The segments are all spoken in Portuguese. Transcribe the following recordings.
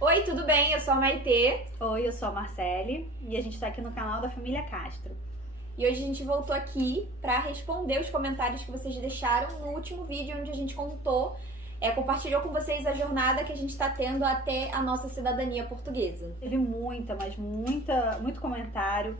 Oi, tudo bem? Eu sou a Maitê. Oi, eu sou a Marcele e a gente está aqui no canal da família Castro. E hoje a gente voltou aqui para responder os comentários que vocês deixaram no último vídeo onde a gente compartilhou com vocês a jornada que a gente está tendo até a nossa cidadania portuguesa. Teve muito comentário.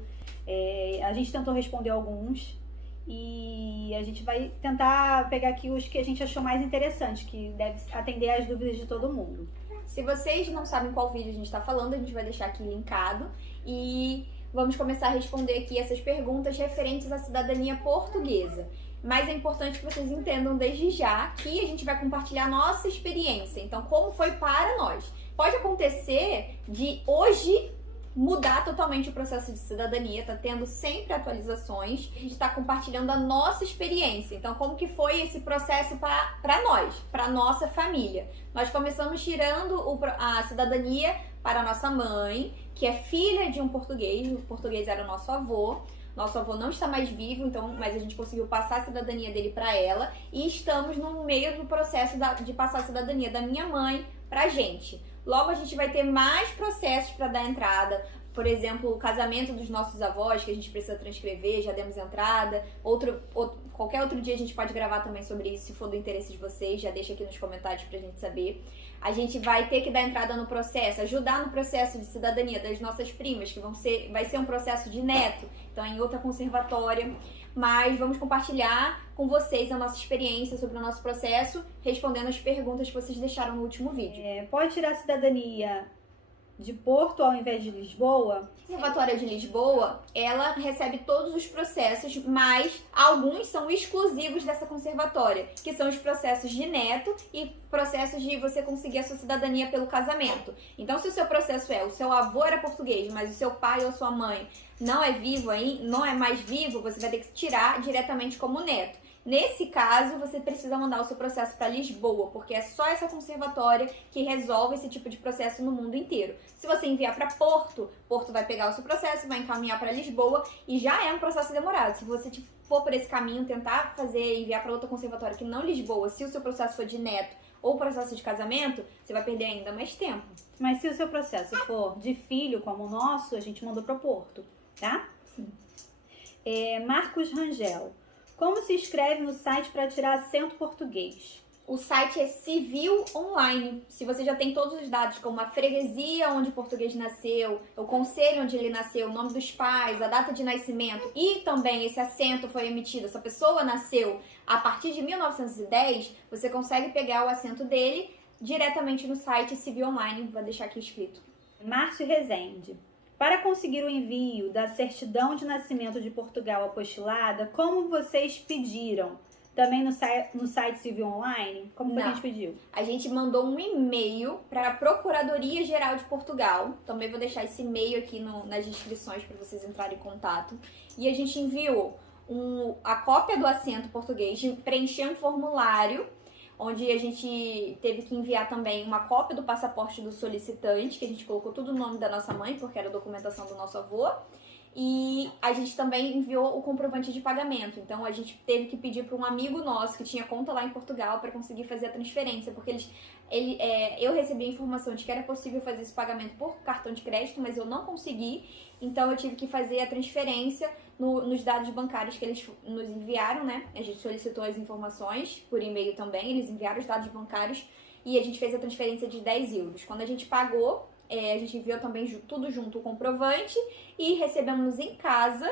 A gente tentou responder alguns e a gente vai tentar pegar aqui os que a gente achou mais interessantes, que deve atender às dúvidas de todo mundo. Se vocês não sabem qual vídeo a gente está falando, a gente vai deixar aqui linkado e vamos começar a responder aqui essas perguntas referentes à cidadania portuguesa. Mas é importante que vocês entendam desde já que a gente vai compartilhar a nossa experiência. Então, como foi para nós? Pode acontecer de hoje mudar totalmente o processo de cidadania, tá tendo sempre atualizações, a gente está compartilhando a nossa experiência. Então, como que foi esse processo para nós, para nossa família? Nós começamos tirando a cidadania para a nossa mãe, que é filha de um português, o português era o nosso avô. Nosso avô não está mais vivo, mas a gente conseguiu passar a cidadania dele para ela e estamos no meio do processo de passar a cidadania da minha mãe para a gente. Logo a gente vai ter mais processos para dar entrada, por exemplo, o casamento dos nossos avós, que a gente precisa transcrever, já demos entrada. Qualquer outro dia a gente pode gravar também sobre isso, se for do interesse de vocês, já deixa aqui nos comentários pra gente saber. A gente vai ter que dar entrada no processo, ajudar no processo de cidadania das nossas primas, que vai ser um processo de neto, então em outra conservatória. Mas vamos compartilhar com vocês a nossa experiência sobre o nosso processo, respondendo as perguntas que vocês deixaram no último vídeo. Pode tirar a cidadania de Porto ao invés de Lisboa? A Conservatória de Lisboa, ela recebe todos os processos, mas alguns são exclusivos dessa conservatória, que são os processos de neto e processos de você conseguir a sua cidadania pelo casamento. Então, se o seu processo o seu avô era português, mas o seu pai ou sua mãe não é vivo aí, não é mais vivo, você vai ter que tirar diretamente como neto. Nesse caso, você precisa mandar o seu processo para Lisboa, porque é só essa conservatória que resolve esse tipo de processo no mundo inteiro. Se você enviar para Porto, Porto vai pegar o seu processo, vai encaminhar para Lisboa e já é um processo demorado. Se você for por esse caminho, tentar enviar para outra conservatória que não Lisboa, se o seu processo for de neto ou processo de casamento, você vai perder ainda mais tempo. Mas se o seu processo for de filho, como o nosso, a gente mandou para Porto, tá? Sim. Marcos Rangel. Como se inscreve no site para tirar acento português? O site é Civil Online. Se você já tem todos os dados, como a freguesia onde o português nasceu, o concelho onde ele nasceu, o nome dos pais, a data de nascimento e também esse assento foi emitido, essa pessoa nasceu a partir de 1910, você consegue pegar o assento dele diretamente no site Civil Online. Vou deixar aqui escrito. Márcio Rezende. Para conseguir o envio da certidão de nascimento de Portugal apostilada, como vocês pediram? Também no site Civil Online? Como foi que a gente pediu? A gente mandou um e-mail para a Procuradoria Geral de Portugal. Também vou deixar esse e-mail aqui nas descrições para vocês entrarem em contato. E a gente enviou a cópia do assento português, preencher um formulário, onde a gente teve que enviar também uma cópia do passaporte do solicitante, que a gente colocou tudo no nome da nossa mãe, porque era a documentação do nosso avô. E a gente também enviou o comprovante de pagamento. Então a gente teve que pedir para um amigo nosso que tinha conta lá em Portugal para conseguir fazer a transferência, porque eu recebi a informação de que era possível fazer esse pagamento por cartão de crédito, mas eu não consegui. Então eu tive que fazer a transferência nos dados bancários que eles nos enviaram, né? A gente solicitou as informações por e-mail também, eles enviaram os dados bancários e a gente fez a transferência de 10 euros. Quando a gente pagou, a gente enviou também tudo junto, o comprovante, e recebemos em casa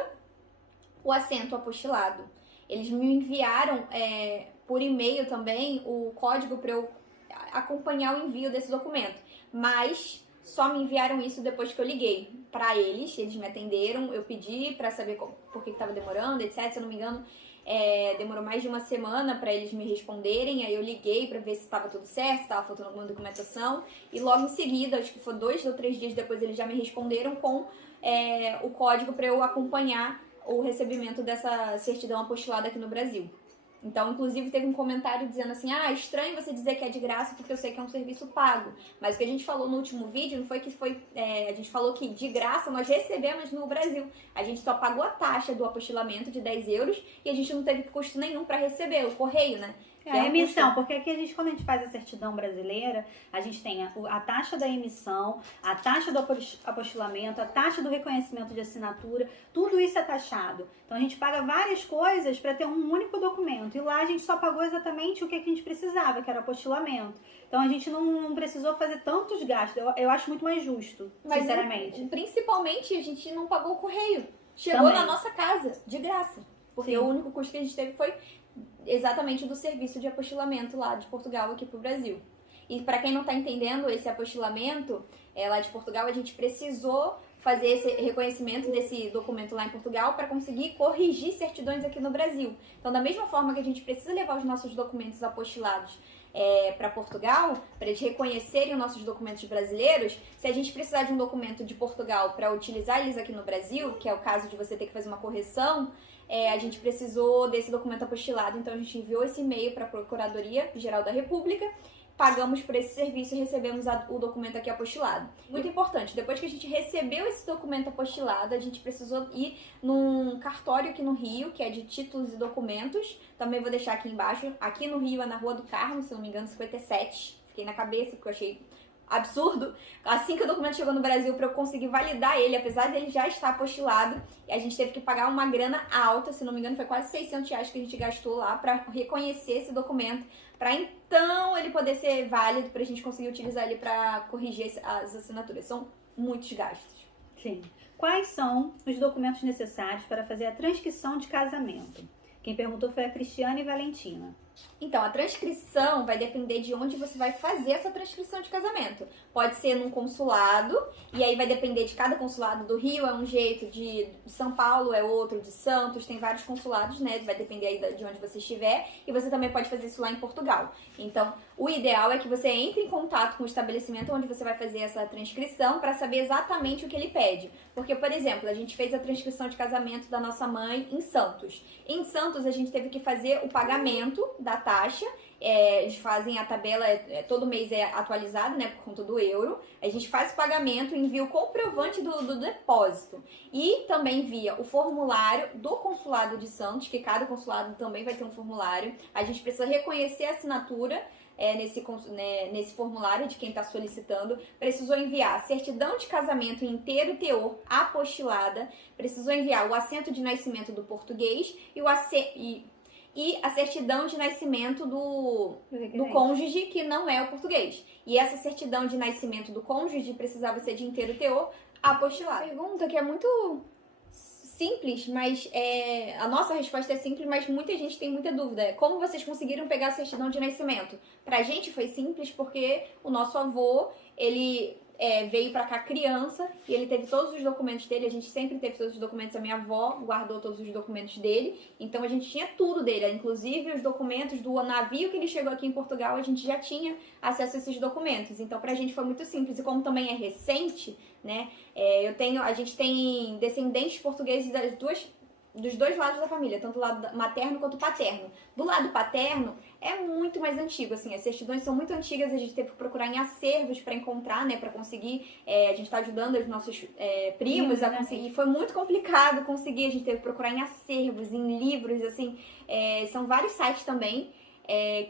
o assento apostilado. Eles me enviaram por e-mail também o código para eu acompanhar o envio desse documento, mas só me enviaram isso depois que eu liguei para eles me atenderam, eu pedi para saber por que estava demorando, etc. Se eu não me engano, demorou mais de uma semana para eles me responderem, aí eu liguei para ver se estava tudo certo, se estava faltando alguma documentação, e logo em seguida, acho que foi 2 ou 3 dias depois, eles já me responderam com o código para eu acompanhar o recebimento dessa certidão apostilada aqui no Brasil. Então, inclusive, teve um comentário dizendo assim, estranho você dizer que é de graça porque eu sei que é um serviço pago. Mas o que a gente falou no último vídeo não foi que a gente falou que de graça nós recebemos no Brasil. A gente só pagou a taxa do apostilamento de 10 euros e a gente não teve custo nenhum para receber, o correio, né? É a emissão, porque aqui quando a gente faz a certidão brasileira, a gente tem a taxa da emissão, a taxa do apostilamento, a taxa do reconhecimento de assinatura, tudo isso é taxado. Então a gente paga várias coisas para ter um único documento. E lá a gente só pagou exatamente o que a gente precisava, que era o apostilamento. Então a gente não precisou fazer tantos gastos. Eu acho muito mais justo, sinceramente. Principalmente a gente não pagou o correio. Chegou na nossa casa, de graça. Porque o único custo que a gente teve foi exatamente do serviço de apostilamento lá de Portugal aqui pro Brasil. E para quem não tá entendendo, esse apostilamento lá de Portugal, a gente precisou fazer esse reconhecimento desse documento lá em Portugal para conseguir corrigir certidões aqui no Brasil. Então, da mesma forma que a gente precisa levar os nossos documentos apostilados para Portugal, para eles reconhecerem os nossos documentos brasileiros, se a gente precisar de um documento de Portugal para utilizar eles aqui no Brasil, que é o caso de você ter que fazer uma correção, a gente precisou desse documento apostilado, então a gente enviou esse e-mail para a Procuradoria-Geral da República, pagamos por esse serviço e recebemos o documento aqui apostilado. Muito importante, depois que a gente recebeu esse documento apostilado, a gente precisou ir num cartório aqui no Rio, que é de títulos e documentos, também vou deixar aqui embaixo, aqui no Rio é na Rua do Carmo, se não me engano, 57, fiquei na cabeça porque eu achei absurdo. Assim que o documento chegou no Brasil, para eu conseguir validar ele, apesar dele já estar apostilado, a gente teve que pagar uma grana alta, se não me engano foi quase R$600 que a gente gastou lá para reconhecer esse documento, para então ele poder ser válido, para a gente conseguir utilizar ele para corrigir as assinaturas. São muitos gastos. Sim. Quais são os documentos necessários para fazer a transcrição de casamento? Quem perguntou foi a Cristiane Valentina. Então, a transcrição vai depender de onde você vai fazer essa transcrição de casamento. Pode ser num consulado, e aí vai depender de cada consulado. Do Rio é um jeito, de São Paulo é outro, de Santos, tem vários consulados, né? Vai depender aí de onde você estiver. E você também pode fazer isso lá em Portugal. Então, o ideal é que você entre em contato com o estabelecimento onde você vai fazer essa transcrição para saber exatamente o que ele pede. Porque, por exemplo, a gente fez a transcrição de casamento da nossa mãe em Santos. Em Santos, a gente teve que fazer o pagamento da taxa, eles fazem a tabela, todo mês é atualizado, né, por conta do euro. A gente faz o pagamento, envia o comprovante do depósito e também envia o formulário do consulado de Santos, que cada consulado também vai ter um formulário. A gente precisa reconhecer a assinatura nesse formulário de quem está solicitando. Precisou enviar a certidão de casamento em inteiro teor apostilada, precisou enviar o assento de nascimento do português e a certidão de nascimento do cônjuge, que não é o português. E essa certidão de nascimento do cônjuge precisava ser de inteiro teor apostilado. Pergunta que é muito simples, mas a nossa resposta é simples, mas muita gente tem muita dúvida. Como vocês conseguiram pegar a certidão de nascimento? Pra gente foi simples porque o nosso avô, ele veio pra cá criança e ele teve todos os documentos dele. A gente sempre teve todos os documentos. A minha avó guardou todos os documentos dele, então a gente tinha tudo dele, inclusive os documentos do navio que ele chegou aqui em Portugal. A gente já tinha acesso a esses documentos, então pra gente foi muito simples. E como também é recente, né, a gente tem descendentes portugueses dos dois lados da família, tanto do lado materno quanto paterno. Do lado paterno é muito mais antigo, assim, as certidões são muito antigas, a gente teve que procurar em acervos para encontrar, né, para conseguir, a gente tá ajudando os nossos primos a conseguir, foi muito complicado conseguir, a gente teve que procurar em acervos, em livros, assim, são vários sites também,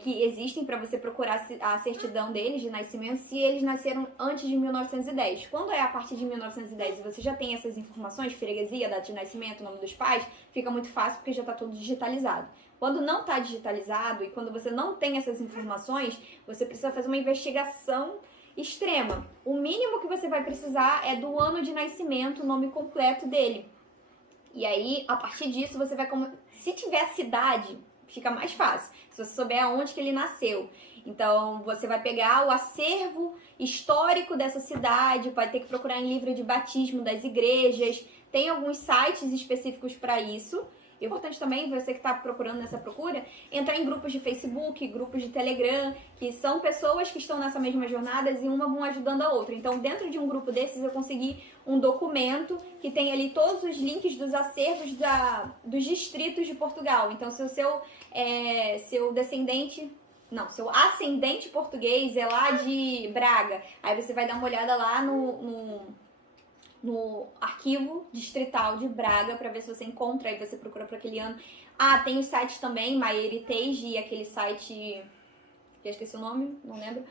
que existem para você procurar a certidão deles de nascimento, se eles nasceram antes de 1910. Quando é a partir de 1910 e você já tem essas informações, freguesia, data de nascimento, nome dos pais, fica muito fácil porque já está tudo digitalizado. Quando não está digitalizado e quando você não tem essas informações, você precisa fazer uma investigação extrema. O mínimo que você vai precisar é do ano de nascimento, o nome completo dele. E aí, a partir disso, você vai... Se tiver cidade, fica mais fácil. Se você souber aonde que ele nasceu. Então, você vai pegar o acervo histórico dessa cidade, vai ter que procurar em livro de batismo das igrejas. Tem alguns sites específicos para isso. É importante também, você que está procurando nessa procura, entrar em grupos de Facebook, grupos de Telegram, que são pessoas que estão nessa mesma jornada e uma vão ajudando a outra. Então, dentro de um grupo desses, eu consegui um documento que tem ali todos os links dos acervos dos distritos de Portugal. Então, se o seu descendente... Não, seu ascendente português é lá de Braga, aí você vai dar uma olhada lá no arquivo distrital de Braga para ver se você encontra, aí você procura por aquele ano. Ah, tem os sites também, MyHeritage e aquele site, já esqueci o nome, não lembro.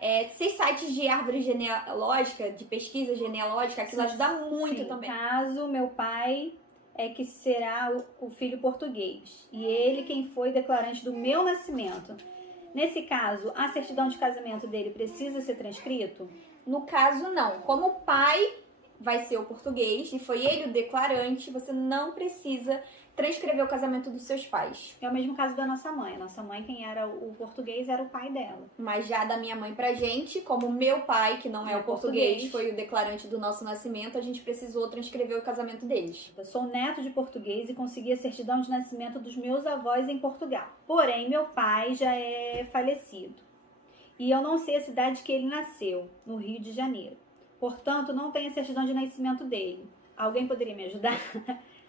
Esses sites de árvore genealógica, de pesquisa genealógica, aquilo ajuda muito também. No caso, meu pai é que será o filho português. E ele quem foi declarante do meu nascimento. Nesse caso, a certidão de casamento dele precisa ser transcrito? No caso, não. Como o pai vai ser o português e foi ele o declarante, você não precisa transcrever o casamento dos seus pais. É o mesmo caso da nossa mãe. A nossa mãe, quem era o português, era o pai dela. Mas já da minha mãe pra gente, como meu pai, que não é o português, foi o declarante do nosso nascimento, a gente precisou transcrever o casamento deles. Eu sou neto de português e consegui a certidão de nascimento dos meus avós em Portugal. Porém, meu pai já é falecido. E eu não sei a cidade que ele nasceu, no Rio de Janeiro. Portanto, não tenho a certidão de nascimento dele. Alguém poderia me ajudar?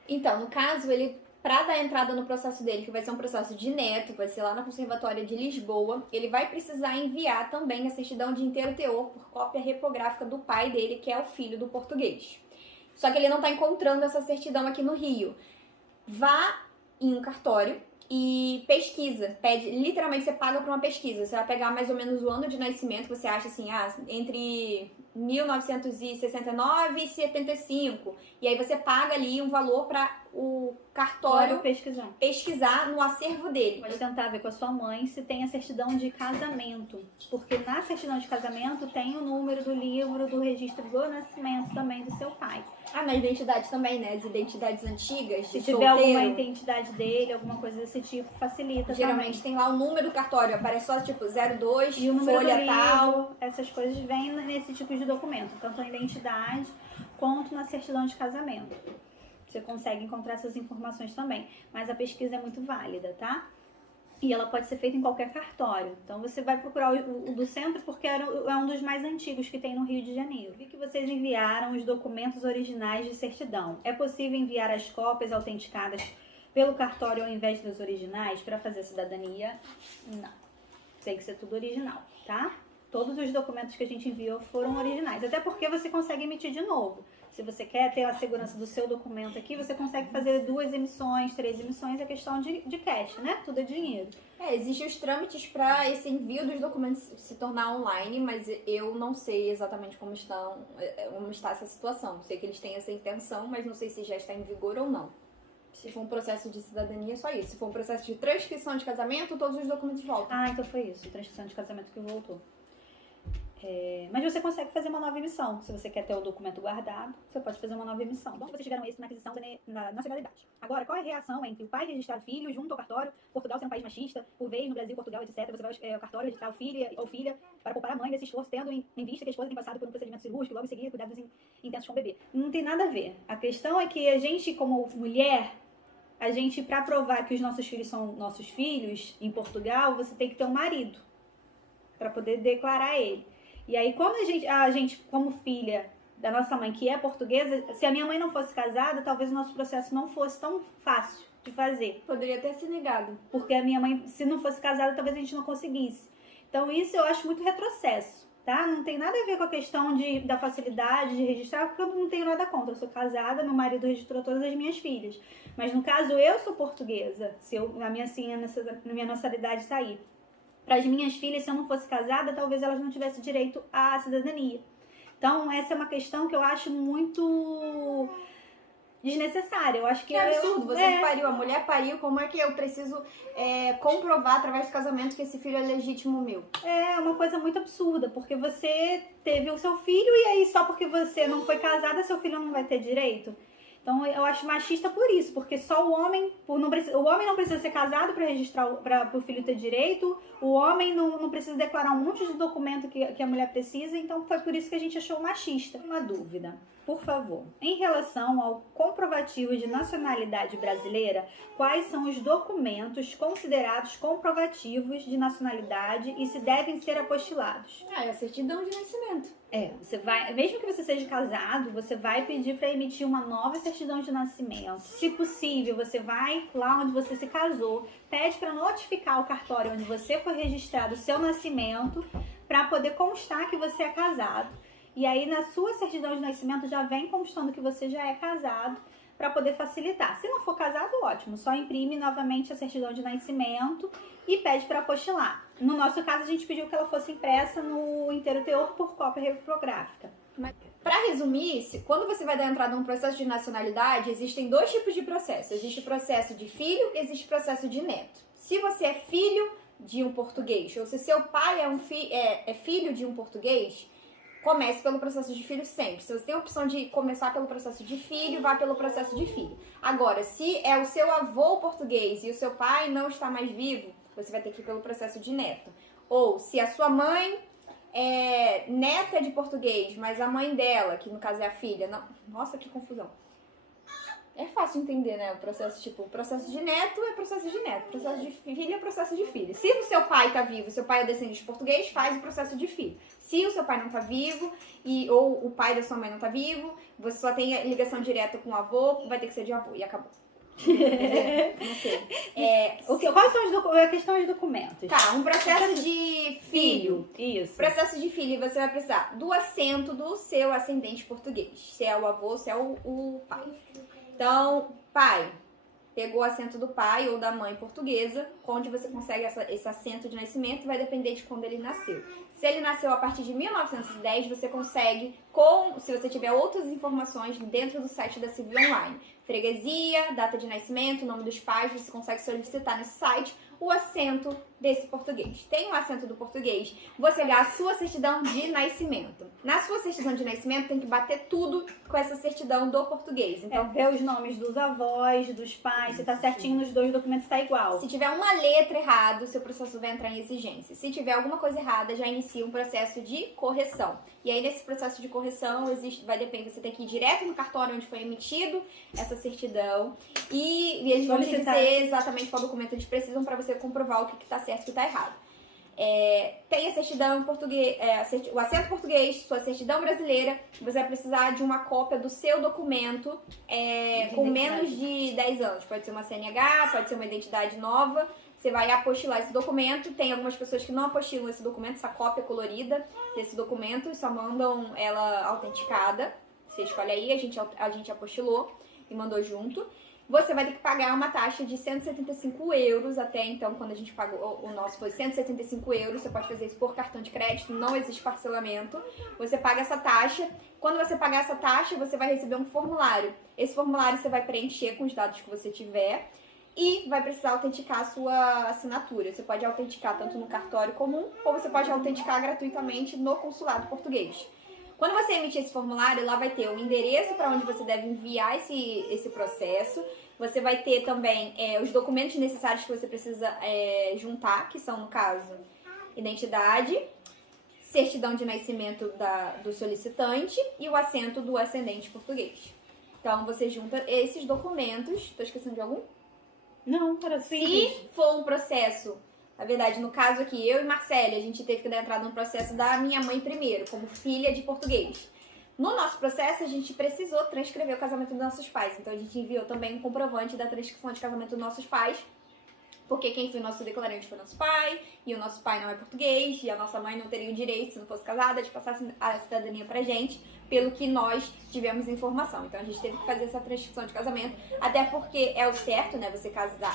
Então, no caso, ele, para dar entrada no processo dele, que vai ser um processo de neto, vai ser lá na Conservatória de Lisboa, ele vai precisar enviar também a certidão de inteiro teor por cópia repográfica do pai dele, que é o filho do português. Só que ele não está encontrando essa certidão aqui no Rio. Vá em um cartório e pesquisa. Literalmente você paga para uma pesquisa. Você vai pegar mais ou menos o ano de nascimento, que você acha assim, entre 1969 e 75. E aí você paga ali um valor para o cartório pesquisar no acervo dele. Pode tentar ver com a sua mãe se tem a certidão de casamento. Porque na certidão de casamento tem o número do livro do registro do nascimento também do seu pai. Ah, na identidade também, né? As identidades antigas, se tiver alguma identidade dele, alguma coisa desse tipo, facilita. Geralmente também. tem lá o número do cartório, aparece só tipo 02, e o número folha do livro, tal. Essas coisas vêm nesse tipo de documento, tanto na identidade quanto na certidão de casamento. Você consegue encontrar essas informações também, mas a pesquisa é muito válida, tá? E ela pode ser feita em qualquer cartório. Então você vai procurar o do centro porque é um dos mais antigos que tem no Rio de Janeiro. Vi que vocês enviaram os documentos originais de certidão. É possível enviar as cópias autenticadas pelo cartório ao invés das originais para fazer a cidadania? Não. Tem que ser tudo original, tá? Todos os documentos que a gente enviou foram originais. Até porque você consegue emitir de novo. Se você quer ter a segurança do seu documento aqui, você consegue fazer 2 emissões, 3 emissões, é questão de cash, né? Tudo é dinheiro. Existem os trâmites para esse envio dos documentos se tornar online, mas eu não sei exatamente como está essa situação. Sei que eles têm essa intenção, mas não sei se já está em vigor ou não. Se for um processo de cidadania, é só isso. Se for um processo de transcrição de casamento, todos os documentos voltam. Ah, então foi isso. Transcrição de casamento que voltou. Mas você consegue fazer uma nova emissão. Se você quer ter o documento guardado, você pode fazer uma nova emissão. Bom, vocês tiveram êxito na aquisição da nacionalidade. Agora, qual é a reação entre o pai registrar o filho junto ao cartório, Portugal ser um país machista, por vez no Brasil, Portugal, etc. Você vai ao cartório registrar o filho ou filha para poupar a mãe desse esforço, tendo em vista que a esposa tem passado por um procedimento cirúrgico e logo em seguida cuidados intensos com o bebê. Não tem nada a ver. A questão é que a gente, como mulher, para provar que os nossos filhos são nossos filhos, em Portugal, você tem que ter um marido para poder declarar ele. E aí, quando a gente, como filha da nossa mãe, que é portuguesa, se a minha mãe não fosse casada, talvez o nosso processo não fosse tão fácil de fazer. Poderia ter se negado. Porque a minha mãe, se não fosse casada, talvez a gente não conseguisse. Então, isso eu acho muito retrocesso, tá? Não tem nada a ver com a questão da facilidade de registrar, porque eu não tenho nada contra. Eu sou casada, meu marido registrou todas as minhas filhas. Mas, no caso, eu sou portuguesa, se a minha nacionalidade sair. Para as minhas filhas, se eu não fosse casada, talvez elas não tivessem direito à cidadania. Então, essa é uma questão que eu acho muito desnecessária. Eu acho que é absurdo. Você pariu, a mulher pariu, como é que eu preciso comprovar através do casamento que esse filho é legítimo meu? É uma coisa muito absurda, porque você teve o seu filho e aí só porque você não foi casada, seu filho não vai ter direito? Então, eu acho machista por isso, porque só o homem não precisa ser casado para registrar, para o filho ter direito, o homem não precisa declarar um monte de documento que a mulher precisa, então foi por isso que a gente achou machista. Uma dúvida, por favor. Em relação ao comprovativo de nacionalidade brasileira, quais são os documentos considerados comprovativos de nacionalidade e se devem ser apostilados? É a certidão de nascimento. Você vai, mesmo que você seja casado, você vai pedir para emitir uma nova certidão de nascimento. Se possível, você vai lá onde você se casou, pede para notificar o cartório onde você foi registrado o seu nascimento, para poder constar que você é casado. E aí, na sua certidão de nascimento, já vem constando que você já é casado, para poder facilitar. Se não for casado, ótimo. Só imprime novamente a certidão de nascimento e pede para apostilar. No nosso caso, a gente pediu que ela fosse impressa no inteiro teor por cópia reprográfica. Para resumir, quando você vai dar entrada num processo de nacionalidade, existem 2 tipos de processo. Existe o processo de filho e existe o processo de neto. Se você é filho de um português, ou se seu pai é filho de um português, comece pelo processo de filho sempre. Se você tem a opção de começar pelo processo de filho, vá pelo processo de filho. Agora, se é o seu avô português e o seu pai não está mais vivo, você vai ter que ir pelo processo de neto. Ou se a sua mãe é neta de português, mas a mãe dela, que no caso é a filha, não... Nossa, que confusão. É fácil entender, né? O processo, tipo, o processo de neto é processo de neto, o processo de filho é processo de filho. Se o seu pai tá vivo, seu pai é descendente de português, faz o processo de filho. Se o seu pai não tá vivo, ou o pai da sua mãe não tá vivo, você só tem a ligação direta com o avô, vai ter que ser de avô, e acabou. Não sei. Quais são a questão de documentos? Tá, um processo de filho. Isso. Processo de filho, você vai precisar do assento do seu ascendente português. Se é o avô, se é o pai. Então, pai, pegou o assento do pai ou da mãe portuguesa, onde você consegue esse assento de nascimento, vai depender de quando ele nasceu. Se ele nasceu a partir de 1910, você consegue, se você tiver outras informações dentro do site da Civil Online. Freguesia, data de nascimento, nome dos pais, você consegue solicitar nesse site o assento desse português. Tem um assento do português, você pegar a sua certidão de nascimento. Na sua certidão de nascimento tem que bater tudo com essa certidão do português. Então, ver os nomes dos avós, dos pais, se tá certinho nos 2 documentos, tá igual. Se tiver uma letra errada, o seu processo vai entrar em exigência. Se tiver alguma coisa errada, já inicia um processo de correção. E aí, nesse processo de correção, vai depender, você tem que ir direto no cartório onde foi emitido essa certidão e eles vão te dizer exatamente qual documento eles precisam para você comprovar o que está certo e o que está errado. Tem a certidão português, o assento português, sua certidão brasileira, você vai precisar de uma cópia do seu documento com menos de 10 anos. Pode ser uma CNH, pode ser uma identidade nova. Você vai apostilar esse documento. Tem algumas pessoas que não apostilam esse documento, essa cópia colorida desse documento, só mandam ela autenticada. Você escolhe aí, a gente apostilou e mandou junto. Você vai ter que pagar uma taxa de 175 euros. Até então, quando a gente pagou, o nosso foi 175 euros. Você pode fazer isso por cartão de crédito, não existe parcelamento. Você paga essa taxa. Quando você pagar essa taxa, você vai receber um formulário. Esse formulário você vai preencher com os dados que você tiver e vai precisar autenticar a sua assinatura. Você pode autenticar tanto no cartório comum, ou você pode autenticar gratuitamente no consulado português. Quando você emitir esse formulário, lá vai ter o endereço para onde você deve enviar esse processo. Você vai ter também os documentos necessários que você precisa juntar, que são, no caso, identidade, certidão de nascimento do solicitante e o assento do ascendente português. Então, você junta esses documentos. Estou esquecendo de algum? Não, para Se for um processo... Na verdade, no caso aqui, eu e Marcele, a gente teve que dar entrada no processo da minha mãe primeiro, como filha de português. No nosso processo, a gente precisou transcrever o casamento dos nossos pais. Então, a gente enviou também um comprovante da transcrição de casamento dos nossos pais, porque quem foi nosso declarante foi nosso pai, e o nosso pai não é português, e a nossa mãe não teria o direito, se não fosse casada, de passar a cidadania pra gente, pelo que nós tivemos informação. Então, a gente teve que fazer essa transcrição de casamento, até porque é o certo, né, você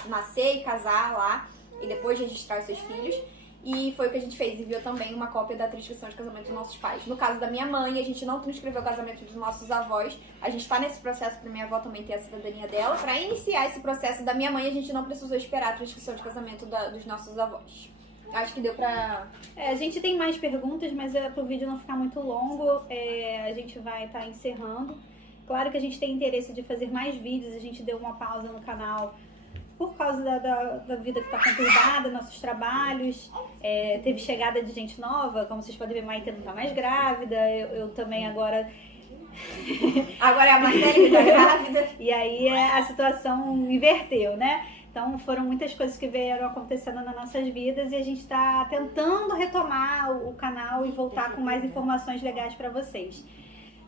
nascer e casar lá, e depois registrar os seus filhos. E foi o que a gente fez, enviou também uma cópia da transcrição de casamento dos nossos pais. No caso da minha mãe, a gente não transcreveu o casamento dos nossos avós. A gente está nesse processo para minha avó também ter a cidadania dela. Para iniciar esse processo da minha mãe, a gente não precisou esperar a transcrição de casamento dos nossos avós. Acho que deu pra... a gente tem mais perguntas, mas para o vídeo não ficar muito longo, a gente vai estar encerrando. Claro que a gente tem interesse de fazer mais vídeos, a gente deu uma pausa no canal por causa da vida que está conturbada, nossos trabalhos, teve chegada de gente nova, como vocês podem ver, Maite não está mais grávida, eu também agora... Agora é a Marcele que está grávida. E aí a situação inverteu, né? Então foram muitas coisas que vieram acontecendo nas nossas vidas e a gente está tentando retomar o canal e voltar com mais informações legais para vocês.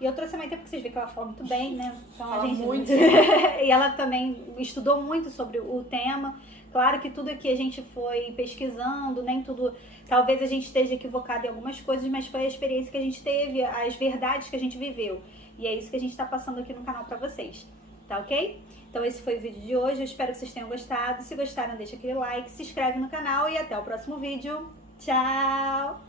E eu trouxe a Maite porque vocês viram que ela fala muito bem, né? Então, fala muito. E ela também estudou muito sobre o tema, Claro que tudo aqui a gente foi pesquisando, nem tudo, talvez a gente esteja equivocado em algumas coisas, mas foi a experiência que a gente teve, as verdades que a gente viveu. E é isso que a gente está passando aqui no canal para vocês, tá ok? Então esse foi o vídeo de hoje, eu espero que vocês tenham gostado. Se gostaram, deixa aquele like, se inscreve no canal e até o próximo vídeo. Tchau!